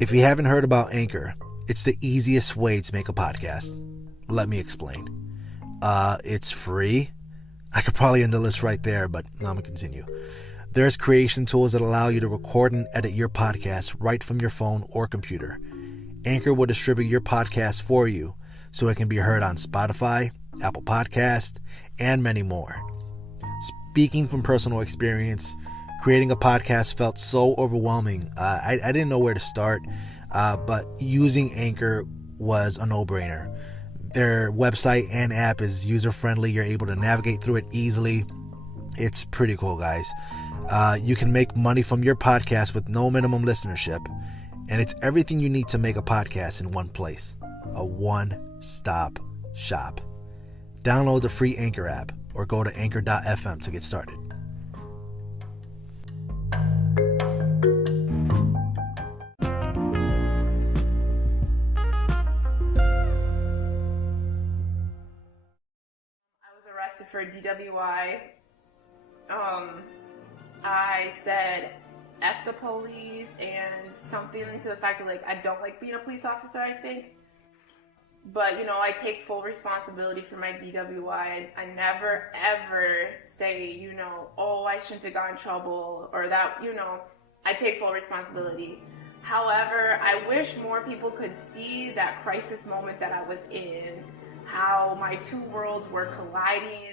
If you haven't heard about Anchor, it's the easiest way to make a podcast. Let me explain. It's free. I could probably end the list right there, but I'm going to continue. There's creation tools that allow you to record and edit your podcast right from your phone or computer. Anchor will distribute your podcast for you so it can be heard on Spotify, Apple Podcast, and many more. Speaking from personal experience, creating a podcast felt so overwhelming. I didn't know where to start, but using Anchor was a no-brainer. Their website and app is user-friendly. You're able to navigate through it easily. It's pretty cool, guys. You can make money from your podcast with no minimum listenership, and it's everything you need to make a podcast in one place. A one-stop shop. Download the free Anchor app or go to anchor.fm to get started. For DWI, I said F the police and something to the fact that, like, I don't like being a police officer, I think. But, you know, I take full responsibility for my DWI. I never, ever say, you know, oh, I shouldn't have got in trouble or that, you know, I take full responsibility. However, I wish more people could see that crisis moment that I was in, how my two worlds were colliding.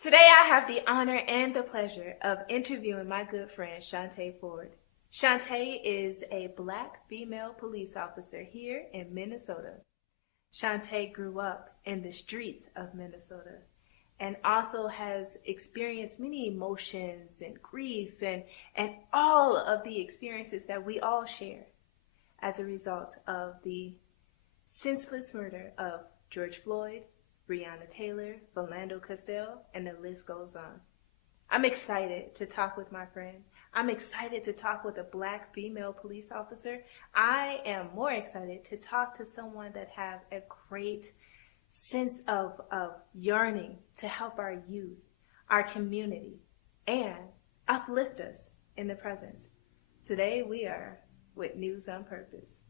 Today I have the honor and the pleasure of interviewing my good friend Chaunte Ford. Chaunte is a Black female police officer here in Minnesota. Chaunte grew up in the streets of Minnesota and also has experienced many emotions and grief and all of the experiences that we all share as a result of the senseless murder of George Floyd, Briana Taylor, Philando Castile, and the list goes on. I'm excited to talk with my friend. I'm excited to talk with a Black female police officer. I am more excited to talk to someone that have a great sense of yearning to help our youth, our community, and uplift us in the presence. Today we are with News on Purpose.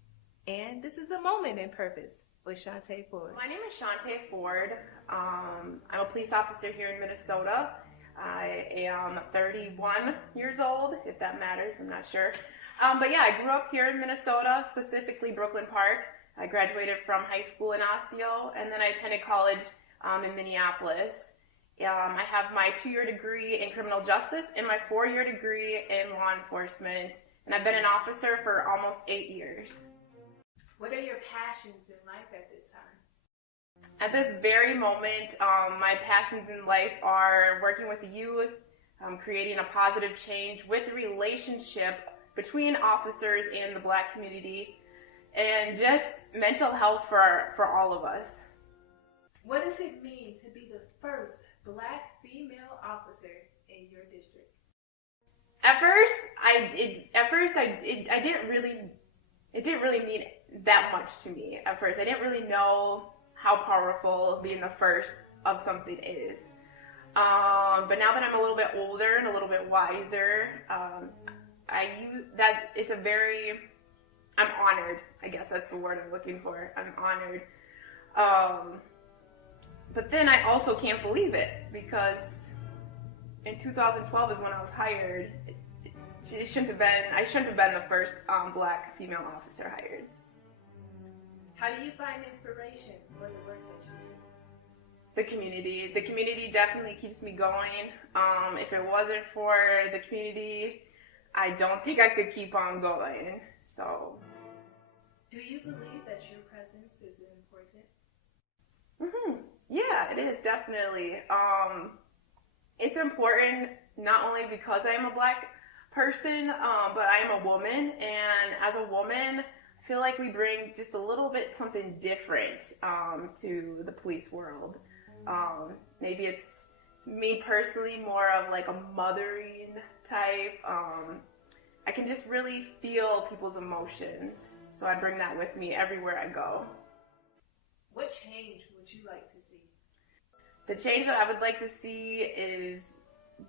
And this is a moment in purpose with Chaunte Ford. My name is Chaunte Ford. I'm a police officer here in Minnesota. I am 31 years old, if that matters, I'm not sure. But yeah, I grew up here in Minnesota, specifically Brooklyn Park. I graduated from high school in Osseo, and then I attended college in Minneapolis. I have my 2-year degree in criminal justice and my 4-year degree in law enforcement, and I've been an officer for almost 8 years. What are your passions in life at this time? At this very moment, my passions in life are working with the youth, creating a positive change with the relationship between officers and the Black community, and just mental health for all of us. What does it mean to be the first Black female officer in your district? At first, it didn't really mean that much to me. At first, I didn't really know how powerful being the first of something is. But now that I'm a little bit older and a little bit wiser, I'm honored. I guess that's the word I'm looking for. I'm honored. But then I also can't believe it, because in 2012 is when I was hired. I shouldn't have been the first Black female officer hired. How do you find inspiration for the work that you do? The community. The community definitely keeps me going. If it wasn't for the community, I don't think I could keep on going. So, do you believe that your presence is important? Yeah, it is, definitely. It's important not only because I am a Black person, but I am a woman, and as a woman, I feel like we bring just a little bit something different to the police world. Maybe it's me personally, more of like a mothering type. I can just really feel people's emotions, so I bring that with me everywhere I go. What change would you like to see? The change that I would like to see is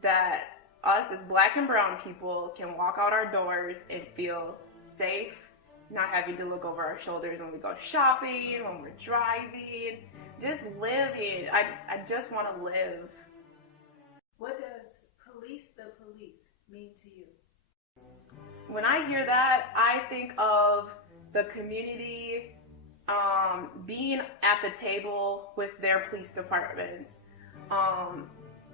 that us as black and brown people can walk out our doors and feel safe, not having to look over our shoulders when we go shopping, when we're driving, just living. I just want to live. What does police the police mean to you? When I hear that, I think of the community being at the table with their police departments.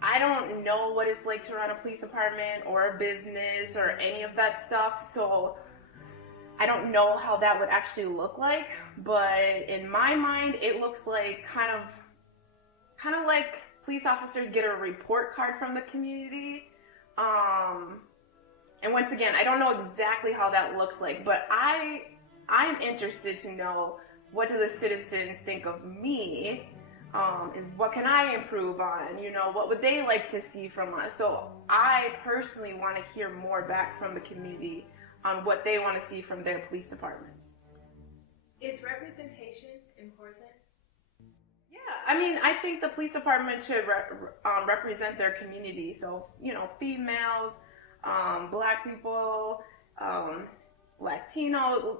I don't know what it's like to run a police department or a business or any of that stuff, so I don't know how that would actually look like, but in my mind, it looks like kind of like police officers get a report card from the community. And once again, I don't know exactly how that looks like, but I'm interested to know, what do the citizens think of me? Is what can I improve on? What would they like to see from us? So I personally want to hear more back from the community on what they want to see from their police departments. Is representation important? Yeah, I think the police department should represent their community. So, females, black people, Latinos,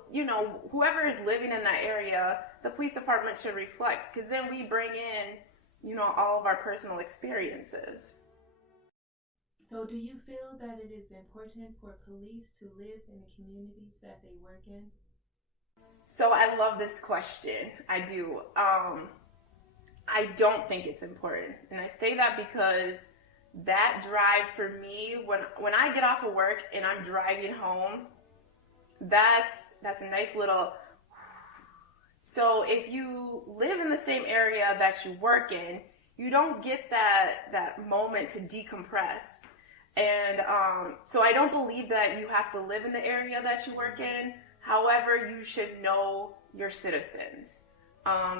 whoever is living in that area, the police department should reflect, because then we bring in, all of our personal experiences. So do you feel that it is important for police to live in the communities that they work in? So I love this question. I do. I don't think it's important. And I say that because that drive for me, when I get off of work and I'm driving home, that's a nice little. So if you live in the same area that you work in, you don't get that moment to decompress. And so I don't believe that you have to live in the area that you work in. However, you should know your citizens.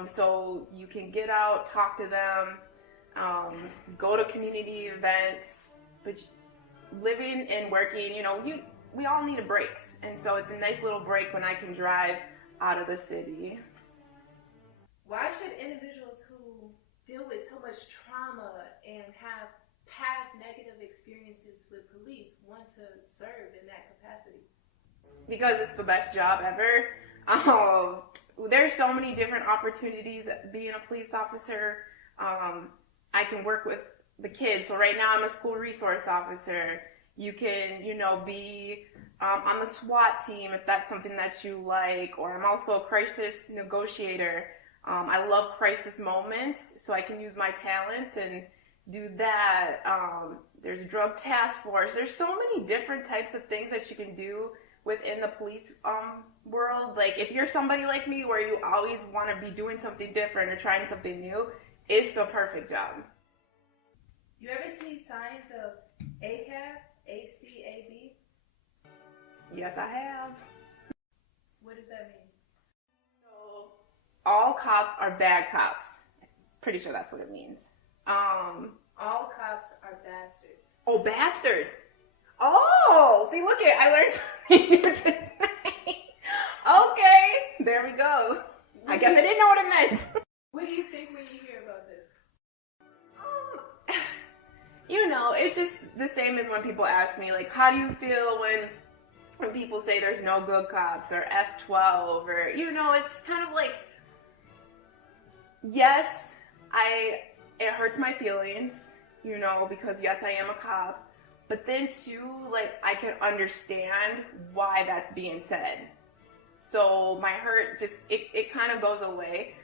So you can get out, talk to them, go to community events, but living and working, we all need a breaks. And so it's a nice little break when I can drive out of the city. Why should individuals who deal with so much trauma and have past negative experiences with police want to serve in that capacity? Because it's the best job ever. There's so many different opportunities being a police officer. I can work with the kids. So right now I'm a school resource officer. You can, be on the SWAT team if that's something that you like, or I'm also a crisis negotiator. I love crisis moments, so I can use my talents and do that. There's drug task force. There's so many different types of things that you can do within the police world. Like, if you're somebody like me where you always want to be doing something different or trying something new, it's the perfect job. You ever see signs of ACAB? ACAB? Yes, I have. What does that mean? So, all cops are bad cops. Pretty sure that's what it means. All cops are bastards. Oh, bastards. Oh, see, look at, I learned something new tonight. Okay, there we go. I guess I didn't know what it meant. What do you think when you hear about this? It's just the same as when people ask me, like, how do you feel when people say there's no good cops or F12 or, it's kind of like, yes, it hurts my feelings, because yes, I am a cop. But then too, like, I can understand why that's being said. So my hurt just, it kind of goes away.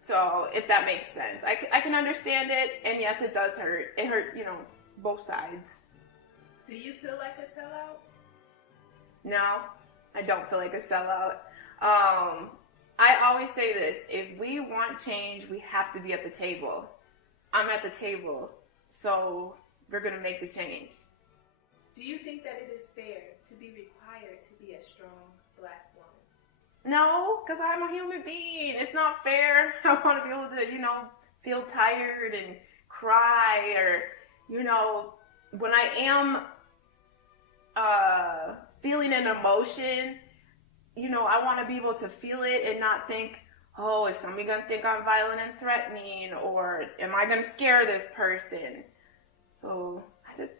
So if that makes sense, I can understand it. And yes, it does hurt. It hurt, both sides. Do you feel like a sellout? No, I don't feel like a sellout. I always say this, if we want change, we have to be at the table. I'm at the table, so we're going to make the change. Do you think that it is fair to be required to be a strong black woman? No, because I'm a human being. It's not fair. I want to be able to, feel tired and cry, or, when I am feeling an emotion, I want to be able to feel it and not think, oh, is somebody going to think I'm violent and threatening, or am I going to scare this person? So I just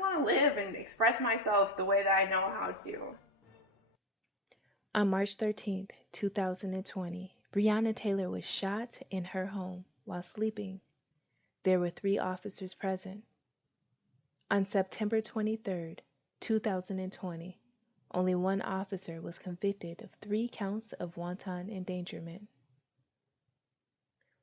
want to live and express myself the way that I know how to. On March 13th, 2020, Briana Taylor was shot in her home while sleeping. There were 3 officers present. On September 23rd, 2020, only 1 officer was convicted of 3 counts of wanton endangerment.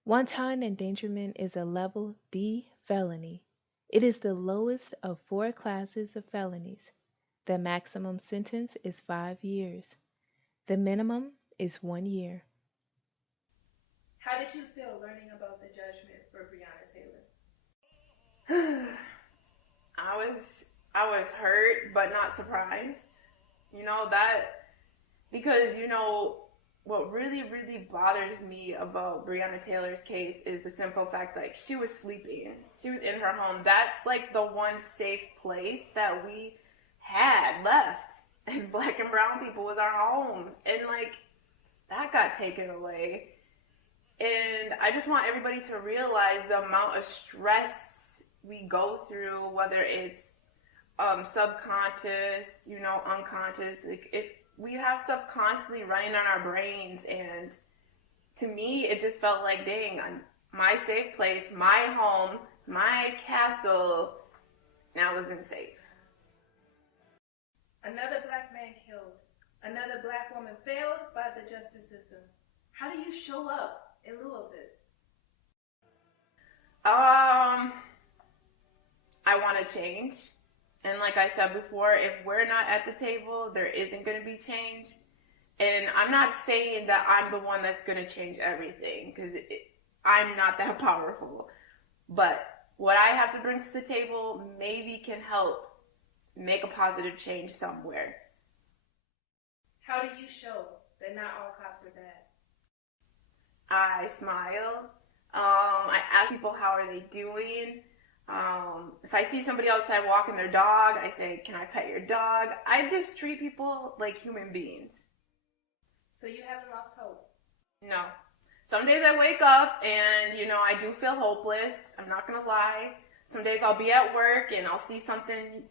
Wanton endangerment is a level D felony. It is the lowest of 4 classes of felonies. The maximum sentence is 5 years. The minimum is 1 year. How did you feel learning about the judgment for Briana Taylor? I was hurt, but not surprised. Because what really, really bothers me about Briana Taylor's case is the simple fact, like, she was sleeping. She was in her home. That's, like, the one safe place that we had left as Black and brown people, was our homes. And, like, that got taken away. And I just want everybody to realize the amount of stress we go through, whether it's subconscious, unconscious. We have stuff constantly running on our brains, and to me, it just felt like, dang, my safe place, my home, my castle, now wasn't safe. Another Black man killed. Another Black woman failed by the justice system. How do you show up in lieu of this? I want to change. And like I said before, if we're not at the table, there isn't going to be change. And I'm not saying that I'm the one that's going to change everything, because I'm not that powerful. But what I have to bring to the table maybe can help make a positive change somewhere. How do you show that not all cops are bad? I smile. I ask people, how are they doing? If I see somebody outside walking their dog, I say, can I pet your dog? I just treat people like human beings. So you haven't lost hope? No. Some days I wake up and, I do feel hopeless. I'm not going to lie. Some days I'll be at work and I'll see something,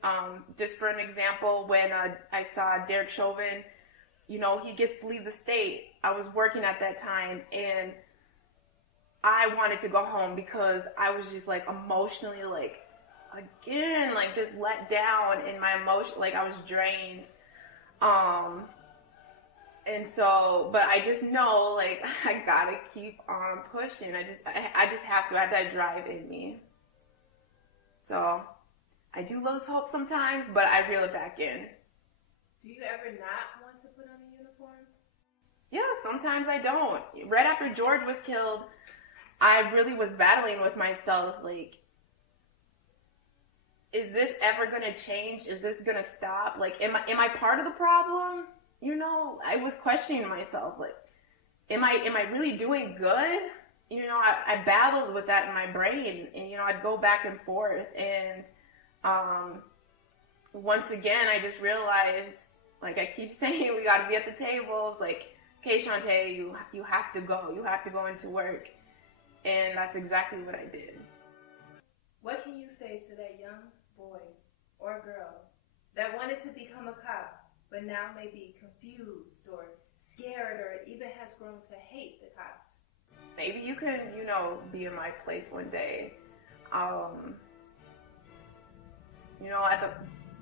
just for an example, when I saw Derek Chauvin, he gets to leave the state. I was working at that time, and I wanted to go home because I was just, like, emotionally, like, again, like, just let down in my emotion. Like, I was drained. And so, but I just know, like, I gotta keep on pushing. I just have to. I have that drive in me. So I do lose hope sometimes, but I reel it back in. Do you ever not want to put on a uniform? Yeah, sometimes I don't. Right after George was killed, I really was battling with myself, like, is this ever going to change? Is this going to stop? Like, am I part of the problem? I was questioning myself, like, am I really doing good? I battled with that in my brain, and, I'd go back and forth. And once again, I just realized, like I keep saying, we got to be at the tables. Like, okay, Chaunte, you have to go. You have to go into work. And that's exactly what I did. What can you say to that young boy or girl that wanted to become a cop, but now may be confused or scared or even has grown to hate the cops? Maybe you can, be in my place one day.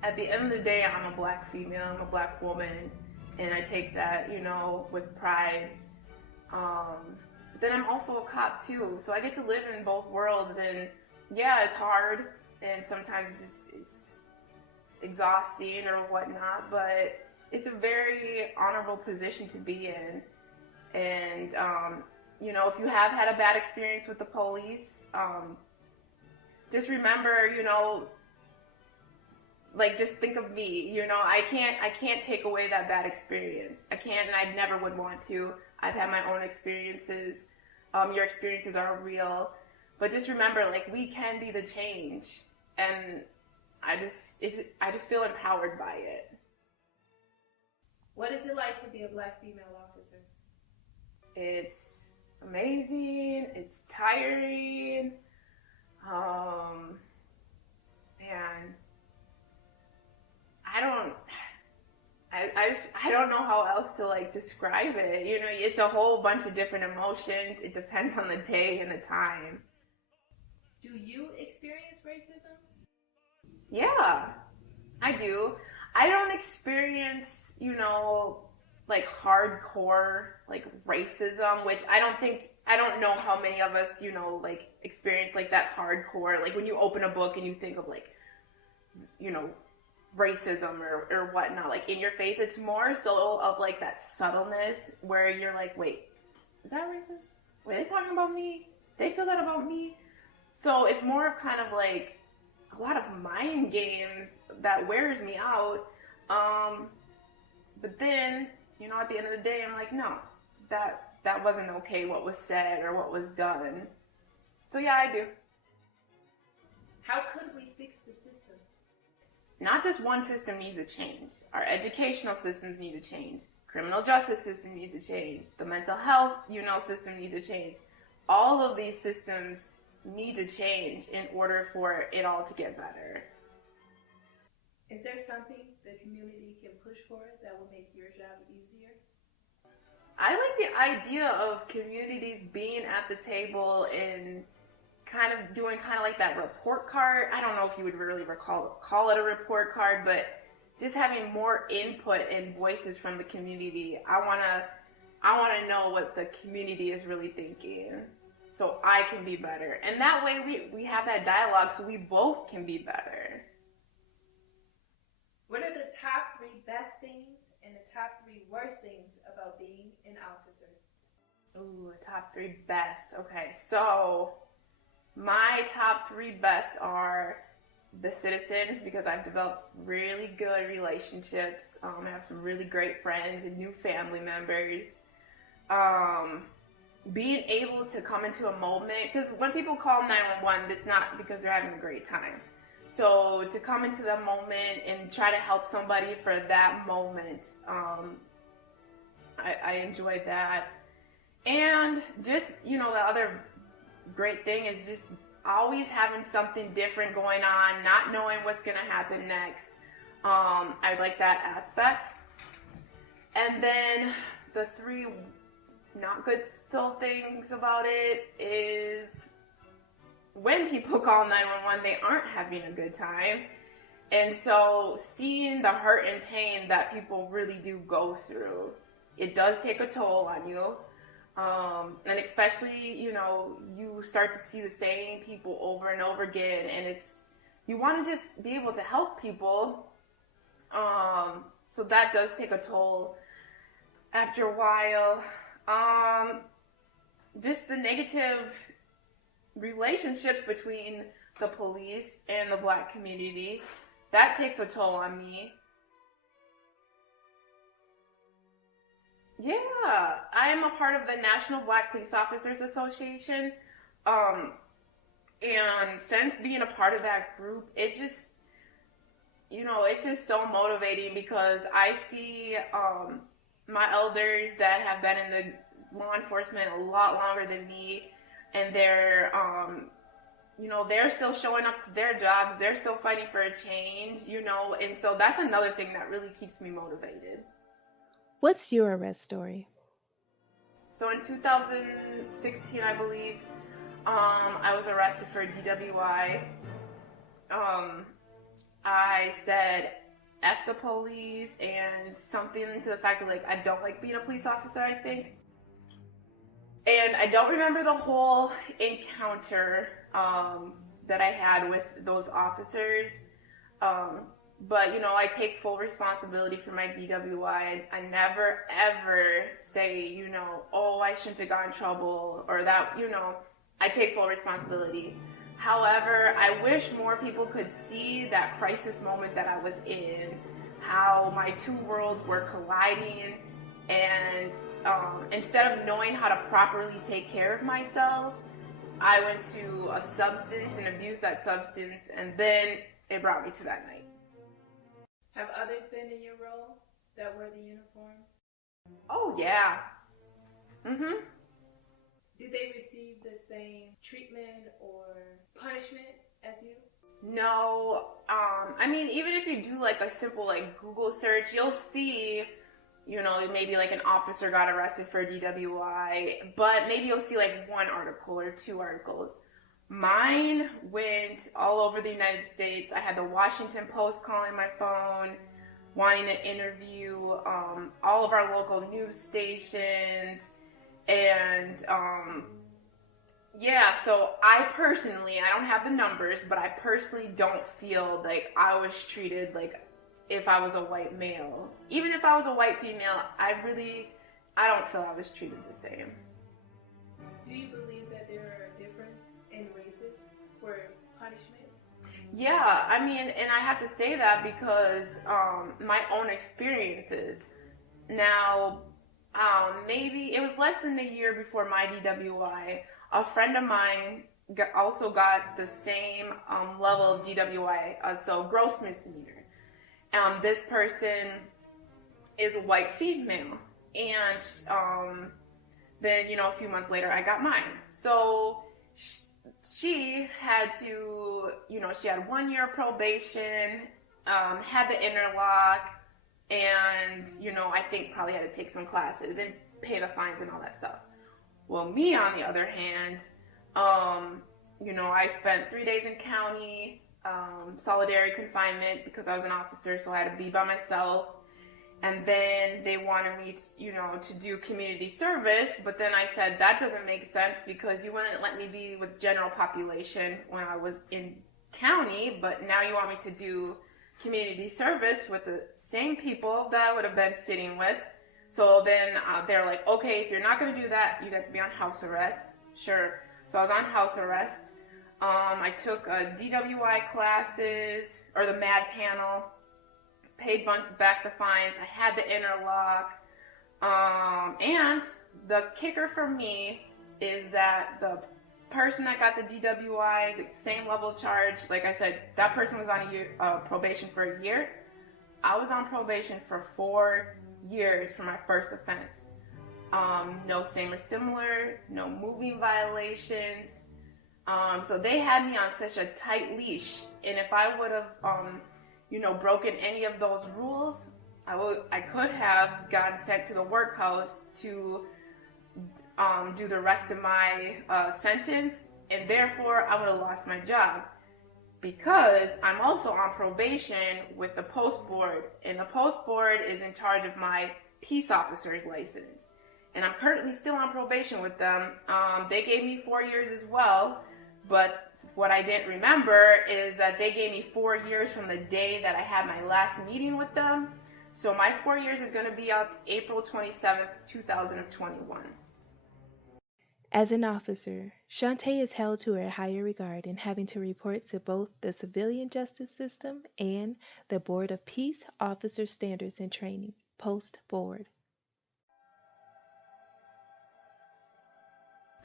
At the end of the day, I'm a Black female, I'm a Black woman, and I take that, with pride. But then I'm also a cop too, so I get to live in both worlds, and yeah, it's hard, and sometimes it's exhausting or whatnot, but it's a very honorable position to be in. And, if you have had a bad experience with the police, just remember, like, just think of me. I can't take away that bad experience. I can't, and I never would want to. I've had my own experiences. Your experiences are real. But just remember, like, we can be the change. And I just feel empowered by it. What is it like to be a Black female officer? It's amazing. It's tiring. I don't know how else to like describe it. You know, it's a whole bunch of different emotions. It depends on the day and the time. Do you experience racism? Yeah, I do. I don't experience, like hardcore like racism, which I don't know how many of us, like experience like that hardcore, like when you open a book and you think of like, racism or whatnot, like in your face. It's more so of like that subtleness where you're like, wait, is that racist? Were they talking about me? They feel that about me? So it's more of kind of like a lot of mind games that wears me out. But then, at the end of the day, I'm like, no, that wasn't okay, what was said or what was done. So yeah, I do. How could we fix the system? Not just one system needs to change. Our educational systems need to change. Criminal justice system needs to change. The mental health, system needs to change. All of these systems need to change in order for it all to get better. Is there something the community can push for that will make your job easier? I like the idea of communities being at the table and kind of doing kind of like that report card. I don't know if you would really call it a report card, but just having more input and voices from the community. I want to know what the community is really thinking so I can be better. And that way we have that dialogue so we both can be better. What are the top 3 best things and the top 3 worst things about being an officer? Ooh, top 3 best. Okay, so my top 3 best are the citizens, because I've developed really good relationships. I have some really great friends and new family members. Being able to come into a moment, because when people call 911, it's not because they're having a great time. So to come into the moment and try to help somebody for that moment, I enjoy that. And just, the other great thing is just always having something different going on, not knowing what's going to happen next. I like that aspect. And then the 3 not good still things about it is when people call 911, they aren't having a good time. And so seeing the hurt and pain that people really do go through, it does take a toll on you. And especially, you start to see the same people over and over again, and you want to just be able to help people. So that does take a toll after a while. Just the negative relationships between the police and the Black community, that takes a toll on me. Yeah, I am a part of the National Black Police Officers Association. And since being a part of that group, it's just, it's just so motivating because I see my elders that have been in the law enforcement a lot longer than me, and they're, they're still showing up to their jobs. They're still fighting for a change, and so that's another thing that really keeps me motivated. What's your arrest story? So in 2016, I believe, I was arrested for DWI. I said F the police and something to the fact that, I don't like being a police officer, I think. And I don't remember the whole encounter that I had with those officers. But, I take full responsibility for my DWI. I never, ever say, oh, I shouldn't have got in trouble or that, I take full responsibility. However, I wish more people could see that crisis moment that I was in, how my 2 worlds were colliding, and instead of knowing how to properly take care of myself, I went to a substance and abused that substance, and then it brought me to that night. Have others been in your role that wear the uniform? Oh, yeah. Mm-hmm. Did they receive the same treatment or punishment as you? No, I mean, even if you do like a simple like Google search, you'll see, you know, maybe like an officer got arrested for DWI, but maybe you'll see like one article or two articles. Mine went all over the United States. I had the Washington Post calling my phone, wanting to interview all of our local news stations, and yeah, so I don't have the numbers, but I personally don't feel like I was treated like if I was a white male. Even if I was a white female, I don't feel I was treated the same. Do you believe that there are a difference in races for punishment? Yeah, I mean, and I have to say that because my own experiences. Now, maybe it was less than a year before my DWI. A friend of mine also got the same level of DWI, so gross misdemeanor. This person is a white female, and then, you know, a few months later, I got mine. So she had to, you know, she had 1 year probation, had the interlock, and, you know, I think probably had to take some classes and pay the fines and all that stuff. Well, me, on the other hand, you know, I spent 3 days in county, solitary confinement because I was an officer, so I had to be by myself. And then they wanted me to, you know, to do community service, but then I said that doesn't make sense because you wouldn't let me be with general population when I was in county, but now you want me to do community service with the same people that I would have been sitting with. So then they're like, okay, if you're not going to do that, you got to be on house arrest. Sure. So I was on house arrest. I took DWI classes, or the MAD panel, paid back the fines. I had the interlock. And the kicker for me is that the person that got the DWI, the same level charge, like I said, that person was on probation for a year. I was on probation for 4 years for my first offense. No same or similar, no moving violations. So they had me on such a tight leash, and if I would have, you know, broken any of those rules, I could have gotten sent to the workhouse to do the rest of my sentence, and therefore I would have lost my job. Because I'm also on probation with the post board, and the post board is in charge of my peace officer's license. And I'm currently still on probation with them. They gave me 4 years as well, but what I didn't remember is that they gave me 4 years from the day that I had my last meeting with them. So my 4 years is going to be up April 27th, 2021. As an officer, Chaunte is held to a higher regard in having to report to both the civilian justice system and the Board of Peace Officer Standards and Training, Post Board.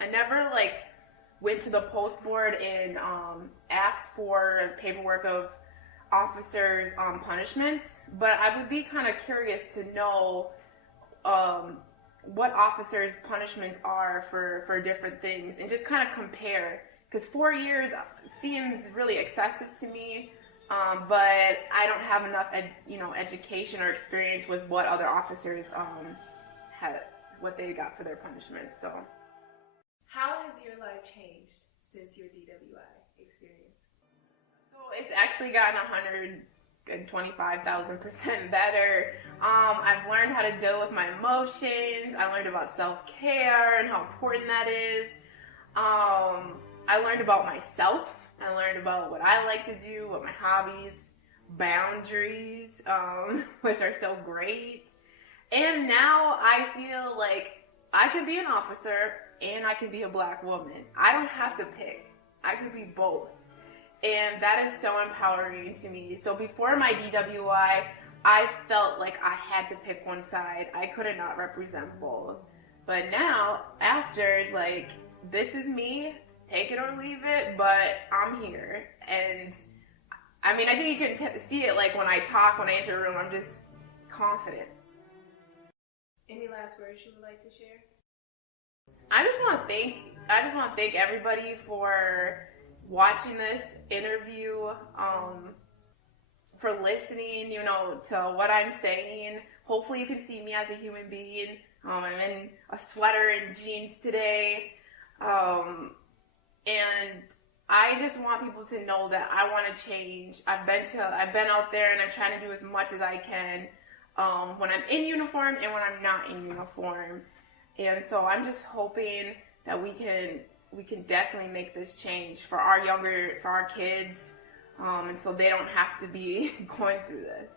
I never went to the post board and asked for paperwork of officers' punishments, but I would be kind of curious to know what officers' punishments are for different things and just kind of compare, because 4 years seems really excessive to me, but I don't have enough education or experience with what other officers had, what they got for their punishments. So how has your life changed since your DWI experience? So it's actually gotten 125,000% better. I've learned how to deal with my emotions. I learned about self-care and how important that is. I learned about myself. I learned about what I like to do, what my hobbies, boundaries, which are so great. And now I feel like I can be an officer and I can be a black woman. I don't have to pick. I can be both. And that is so empowering to me. So before my DWI, I felt like I had to pick one side. I could not represent both. But now, after, it's like, this is me, take it or leave it, but I'm here. And I mean, I think you can see it when I talk, when I enter a room, I'm just confident. Any last words you would like to share? I just want to thank everybody for watching this interview, for listening, to what I'm saying. Hopefully you can see me as a human being. I'm in a sweater and jeans today. And I just want people to know that I want to change. I've been out there and I'm trying to do as much as I can, when I'm in uniform and when I'm not in uniform. And so I'm just hoping that we can definitely make this change for our kids, and so they don't have to be going through this.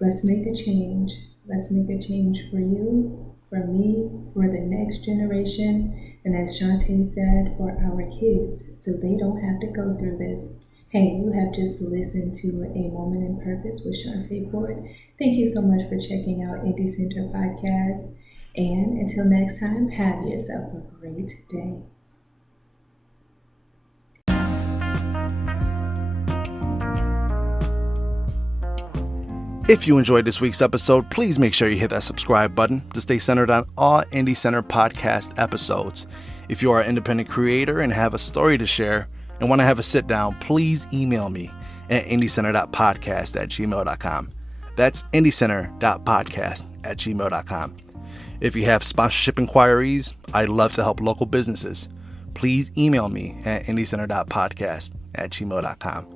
Let's make a change. Let's make a change for you, for me, for the next generation, and as Chaunte said, for our kids, so they don't have to go through this. Hey, you have just listened to A Moment in Purpose with Chaunte Ford. Thank you so much for checking out Indie Center Podcast. And until next time, have yourself a great day. If you enjoyed this week's episode, please make sure you hit that subscribe button to stay centered on all Indie Center podcast episodes. If you are an independent creator and have a story to share and want to have a sit down, please email me at indiecenter.podcast@gmail.com. That's indiecenter.podcast@gmail.com. If you have sponsorship inquiries, I'd love to help local businesses. Please email me at indiecenter.podcast@gmail.com.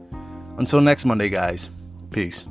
Until next Monday, guys. Peace.